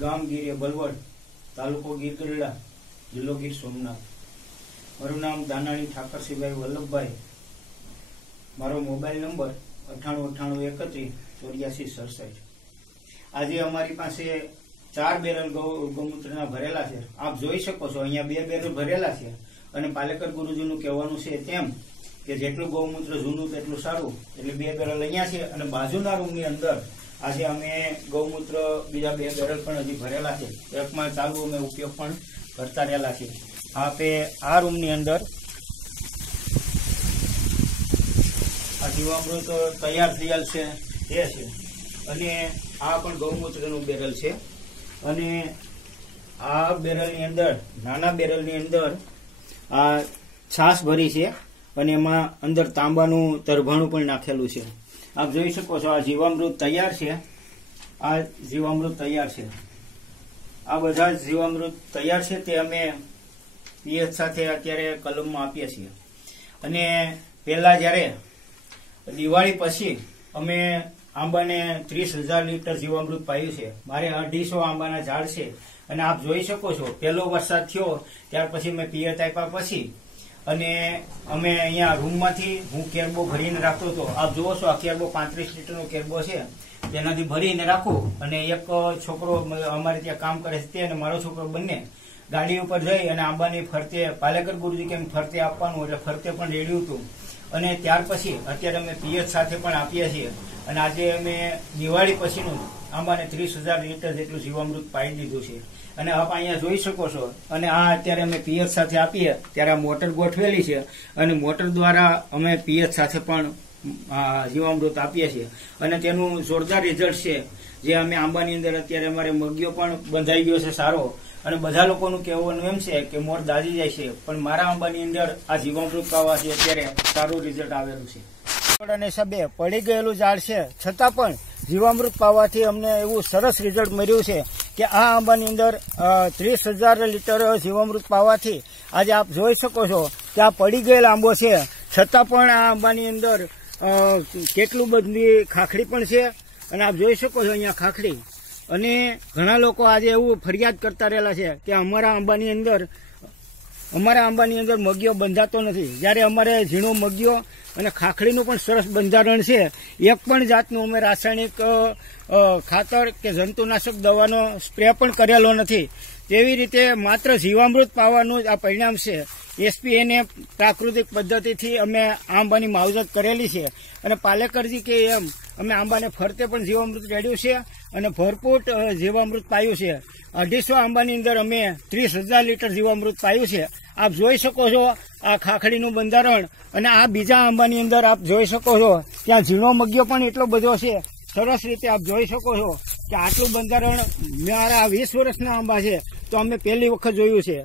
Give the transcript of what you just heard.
ગામ ગીરે બલવડ, તાલુકો ગીર ગઢડા, જિલ્લો ગીર સોમનાથ। મારું નામ દાનાણી ઠાકરસિંહભાઈ વલ્લભભાઈ। મારો મોબાઈલ નંબર 9898318467। આજે અમારી પાસે 4 બેરલ ગૌમૂત્રના ભરેલા છે। આપ જોઈ શકો છો, અહીંયા 2 બેરલ ભરેલા છે અને પાલેકર ગુરુજીનું કહેવાનું છે તેમ કે જેટલું ગૌમૂત્ર જૂનું તેટલું સારું, એટલે 2 બેરલ અહીંયા છે અને બાજુના રૂમની અંદર આજે અમે ગૌમૂત્ર બીજા 2 બેરલ પણ હજી ભરેલા છે। એકમાં ચાલુ અમે ઉપયોગ પણ કરતા રહેલા છે। આપે આ રૂમની અંદર આ જીવામૃત તૈયાર થયેલ છે એ છે અને આ પણ ગૌમૂત્રનું બેરલ છે અને આ બેરલની અંદર, નાના બેરલની અંદર આ છાશ ભરી છે અને એમાં અંદર તાંબાનું તરભાણું પણ નાખેલું છે। આપ જોઈ શકો છો, આ જીવામૃત તૈયાર છે। આ જીવામૃત તૈયાર છે, આ બધા જીવામૃત તૈયાર છે તે અમે પીએચ સાથે અત્યારે કલમમાં આપીએ છીએ। અને પહેલા જ્યારે દિવાળી પછી અમે આંબાને 30,000 લીટર જીવામૃત પાયું છે। મારે 250 આંબાના ઝાડ છે અને આપ જોઈ શકો છો, પહેલો વરસાદ થયો ત્યાર પછી મેં પિયત આપ્યા પછી અને અમે અહીંયા રૂમમાંથી હું કેરબો ભરીને રાખતો હતો। આપ જુઓ છો, આ કેરબો 35 લીટરનો કેરબો છે, તેનાથી ભરીને રાખું અને એક છોકરો અમારે ત્યાં કામ કરે છે તે અને મારો છોકરો બંને ગાડી ઉપર જઈ અને આંબાની ફરતે, પાલેકર ગુરુજી કેમ ફરતે આપવાનું એટલે ફરતે પણ રેડ્યું હતું અને ત્યાર પછી અત્યારે અમે પીએચ સાથે પણ આપીએ છીએ અને આજે અમે દિવાળી પછીનું આંબાને 30,000 લીટર જેટલું જીવામૃત પાઈ દીધું છે અને આપ અહીંયા જોઈ શકો છો। અને આ અત્યારે અમે પીએચ સાથે આપીએ ત્યારે આ મોટર ગોઠવેલી છે અને મોટર દ્વારા અમે પીએચ સાથે પણ જીવામૃત આપીએ છીએ અને તેનું જોરદાર રિઝલ્ટ છે। જે અમે આંબાની અંદર અત્યારે અમારે મગીઓ પણ બંધાઈ ગયો છે સારો અને બધા લોકોનું કહેવાનું એમ છે કે મોર દાજી જાય છે, પણ મારા આંબાની અંદર આ જીવામૃત પાવાથી અત્યારે સારું રિઝલ્ટ આવેલું છે। હિસાબે પડી ગયેલું ઝાડ છે છતાં પણ જીવામૃત પાવાથી અમને એવું સરસ રિઝલ્ટ મળ્યું છે કે આ આંબાની અંદર 30,000 લીટર જીવામૃત પાવાથી આજે આપ જોઈ શકો છો કે આ પડી ગયેલ આંબો છે છતાં પણ આ આંબાની અંદર કેટલું બધી ખાખડી પણ છે અને આપ જોઈ શકો છો અહીંયા ખાખડી। અને ઘણા લોકો આજે એવું ફરિયાદ કરતા રહેલા છે કે અમારા આંબાની અંદર મગીઓ બંધાતો નથી, જ્યારે અમારે ઝીણો મગીઓ અને ખાખડીનું પણ સરસ બંધારણ છે। એક પણ જાતનું અમે રાસાયણિક ખાતર કે જંતુનાશક દવાનો સ્પ્રે પણ કરેલો નથી। તેવી રીતે માત્ર જીવામૃત પાવાનું જ આ પરિણામ છે। એસપીએને પ્રાકૃતિક પદ્ધતિથી અમે આંબાની માવજત કરેલી છે અને પાલેકરજી કે એમ અમે આંબાને ફરતે પણ જીવામૃત રેડ્યું છે અને ભરપૂર જીવામૃત પાયું છે। 250 આંબાની અંદર અમે 30,000 લીટર જીવામૃત પાયું છે। આપ જોઈ શકો છો આ ખાખડીનું બંધારણ અને આ બીજા આંબાની અંદર આપ જોઈ શકો છો ત્યાં ઝીણો મગીઓ પણ એટલો બધો છે। સરસ રીતે આપ જોઈ શકો છો કે આટલું બંધારણ મારા 20 વર્ષના આંબા છે તો અમે પહેલી વખત જોયું છે।